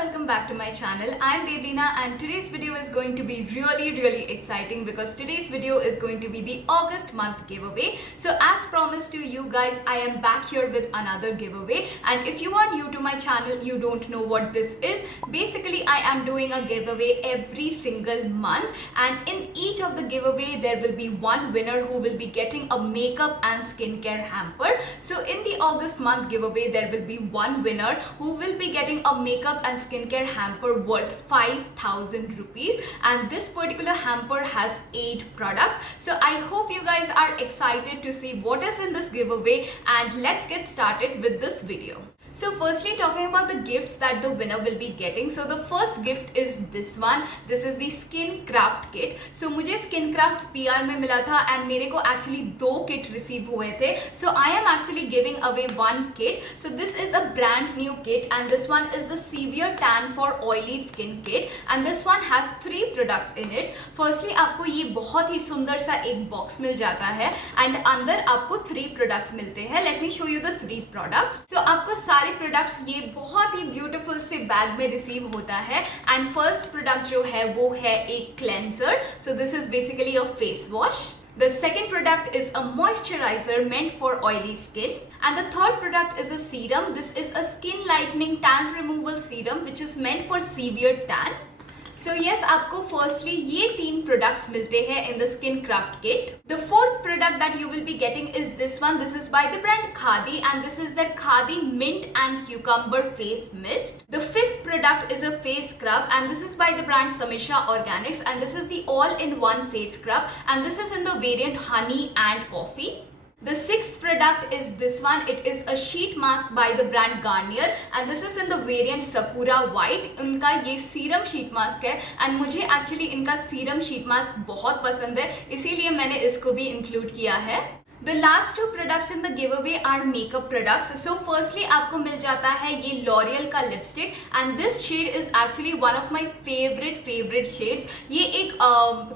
welcome back to my channel. I am Devleena and today's video is going to be really exciting because today's video is going to be the August month giveaway. So as promised to you guys, I am back here with another giveaway, and if you are new to my channel, you don't know what this is. Basically, I am doing a giveaway every single month, and in each of the giveaway there will be one winner who will be getting a makeup and skincare hamper. So in the August month giveaway, there will be one winner who will be getting a makeup and skincare hamper worth 5,000 rupees, and this particular hamper has 8 products. So I hope you guys are excited to see what is in this giveaway, and let's get started with this video. So firstly, talking about the gifts that the winner will be getting. So the first gift is this one. This is the Skin Craft kit. So मुझे Skin Craft PR में मिला था and मेरे को actually 2 kit receive हुए थे. So I am actually giving away 1 kit. So this is a brand new kit and this one is the Severe Tan for Oily Skin kit and this one has 3 products in it. Firstly, आपको ये बहुत ही सुंदर सा एक box मिल जाता है and अंदर आपको 3 products मिलते हैं. Let me show you the 3 products. So आपको सारे प्रोडक्ट्स ये बहुत ही ब्यूटीफुल से बैग में रिसीव होता है एंड फर्स्ट प्रोडक्ट जो है वो है एक cleanser. So this is basically a face wash. The second product is a moisturizer meant for oily skin, and the third product is a serum. This is a skin lightening tan removal serum which is meant for severe tan. So yes, आपको firstly ये 3 products मिलते हैं in the Skin Craft kit. The fourth product that you will be getting is this one. This is by the brand Khadi and this is the Khadi Mint and Cucumber Face Mist. The fifth product is a face scrub and this is by the brand Samisha Organics and this is the all-in-one face scrub and this is in the variant Honey and Coffee. The sixth product is this one. It is a sheet mask by the brand Garnier and this is in the variant Sakura White. उनका ये serum sheet mask है and मुझे actually इनका serum sheet mask बहुत पसंद है, इसीलिए मैंने इसको भी इंक्लूड किया है. The last 2 products in the giveaway are makeup products. So firstly आपको मिल जाता है ये L'Oreal का lipstick and this shade is actually one of my favorite shades. ये एक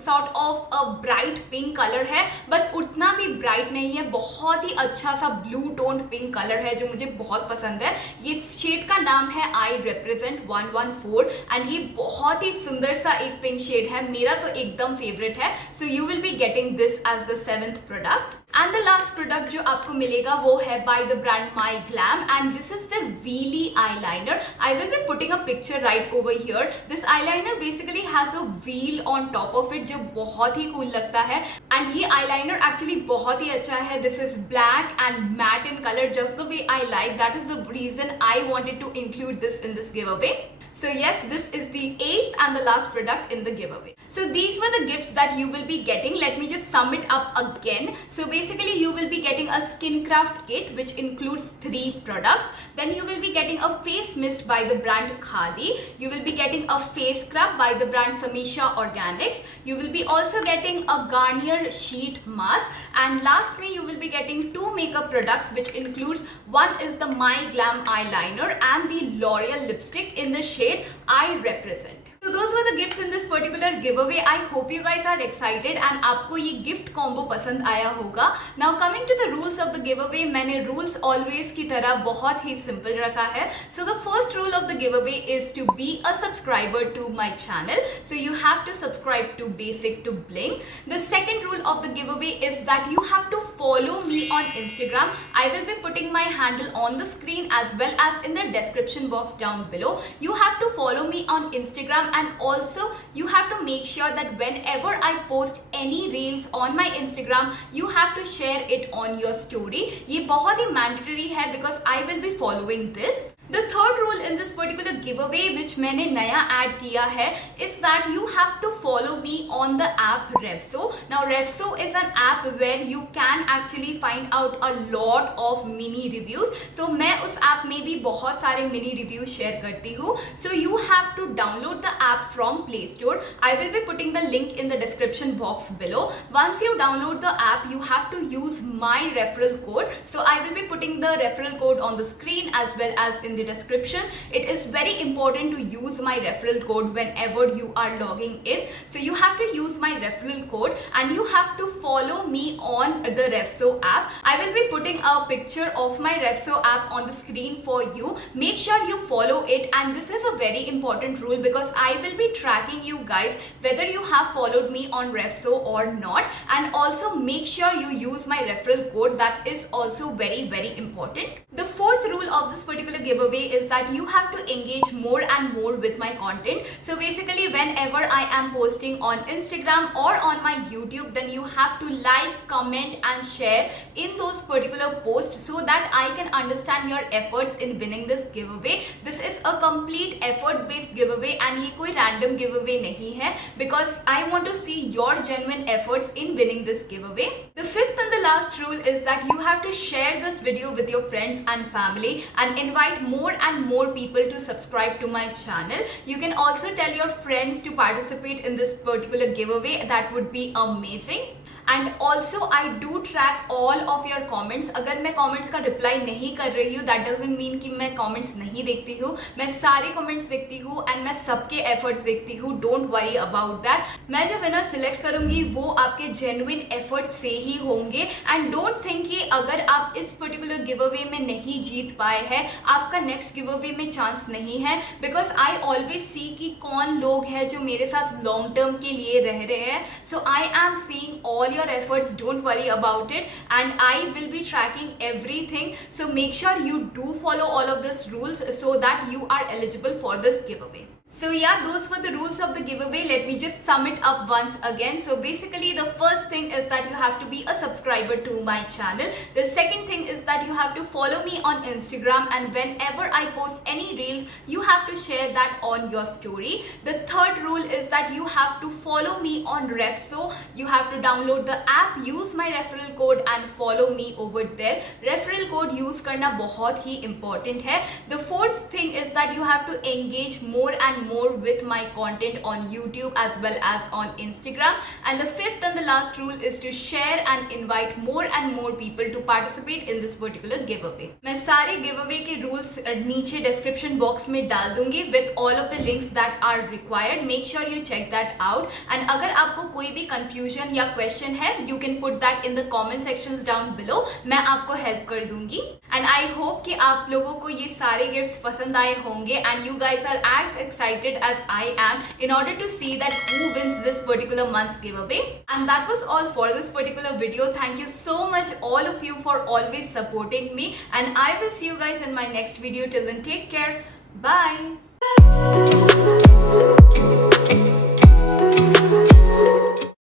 sort of a bright pink color है but उतना भी bright नहीं है, बहुत ही अच्छा सा blue toned pink color है जो मुझे बहुत पसंद है. ये shade का नाम है I Represent 114 and ये बहुत ही सुंदर सा एक pink shade है, मेरा तो एकदम favorite है. So you will be getting this as the 7th product. And the last product जो आपको मिलेगा वो है by the brand My Glam and this is the Wheelie eyeliner. I will be putting a picture right over here. This eyeliner basically has a wheel on top of it जो बहुत ही cool लगता है and ये eyeliner actually बहुत ही अच्छा है. This is black and matte in color, just the way I like. That is the reason I wanted to include this in this giveaway. So yes, this is the 8th and the last product in the giveaway. So these were the gifts that you will be getting. Let me just sum it up again. So basically you will be getting a Skin Craft kit which includes 3 products. Then you will be getting a face mist by the brand Khadi. You will be getting a face scrub by the brand Samisha Organics. You will be also getting a Garnier sheet mask. And lastly you will be getting 2 makeup products which includes, one is the My Glam eyeliner and the L'Oreal lipstick in the shade I Represent. So those were the gifts in this particular giveaway. I hope you guys are excited and आपको ये gift combo पसंद आया होगा. Now coming to the rules of the giveaway, मैंने rules always की तरह बहुत ही simple रखा है. So the first rule of the giveaway is to be a subscriber to my channel. So you have to subscribe to Basic to Bling. The second rule of the giveaway is that you have to follow me on Instagram. I will be putting my handle on the screen as well as in the description box down below. You have to follow me on Instagram and also you have to make sure that whenever I post any reels on my Instagram, you have to share it on your story. ये बहुत ही mandatory है because I will be following this. The third rule in this particular giveaway which मैंने नया add किया है is that you have to follow me on the app Revso. Now Revso is an app where you can actually find out a lot of mini reviews. So मैं उस app में भी बहुत सारे mini reviews share करती हूँ. So you have to download the app from Play Store. I will be putting the link in the description box below. Once you download the app, you have to use my referral code. So I will be putting the referral code on the screen as well as in in the description. It is very important to use my referral code whenever you are logging in. So you have to use my referral code and you have to follow me on the Refso app. I will be putting a picture of my Refso app on the screen for you. Make sure you follow it, and this is a very important rule because I will be tracking you guys whether you have followed me on Refso or not. And also make sure you use my referral code. That is also very important. The fourth rule of this particular giveaway is that you have to engage more and more with my content. So basically, whenever I am posting on Instagram or on my YouTube, then you have to like, comment and share in those particular posts so that I can understand your efforts in winning this giveaway. This is a complete effort based giveaway and ये कोई random giveaway नहीं है, because I want to see your genuine efforts in winning this giveaway. The fifth and the last rule is that you have to share this video with your friends and family and invite more and more people to subscribe to my channel. You can also tell your friends to participate in this particular giveaway. That would be amazing. And also I do track all of your comments. अगर मैं comments का reply नहीं कर रही हूँ, that doesn't mean कि मैं comments नहीं देखती हूँ. मैं सारे comments देखती हूँ and मैं सबके efforts देखती हूँ. Don't worry about that. मैं जो winner select करूँगी वो आपके genuine efforts से ही होंगे. And don't think कि अगर आप इस particular giveaway में नहीं जीत पाए हैं, आपका next giveaway में chance नहीं है, because I always see कि कौन लोग हैं जो मेरे साथ long term के लिए रह रहे हैं. So I am seeing all your efforts, don't worry about it, and I will be tracking everything. So make sure you do follow all of these rules so that you are eligible for this giveaway. So yeah, those were the rules of the giveaway. Let me just sum it up once again. So basically, the first thing is that you have to be a subscriber to my channel. The second thing is that you have to follow me on Instagram, and whenever I post any reels, you have to share that on your story. The third rule is that you have to follow me on Refso. You have to download the app, use my referral code and follow me over there. Referral code use करना बहुत ही important है. The fourth thing is that you have to engage more and more with my content on YouTube as well as on Instagram. And the fifth and the last rule is to share and invite more and more people to participate in this particular giveaway. मैं सारे giveaway के rules नीचे description box में डाल दूंगी with all of the links that are required. Make sure you check that out. And अगर आपको कोई भी confusion या question है, you can put that in the comment sections down below. मैं आपको help कर दूंगी. And I hope कि आप लोगों को ये सारे gifts पसंद आए होंगे and you guys are as excited as I am in order to see that who wins this particular month's giveaway. And that was all for this particular video. Thank you so much all of you for always supporting me, and I will see you guys in my next video. Till then, take care. Bye.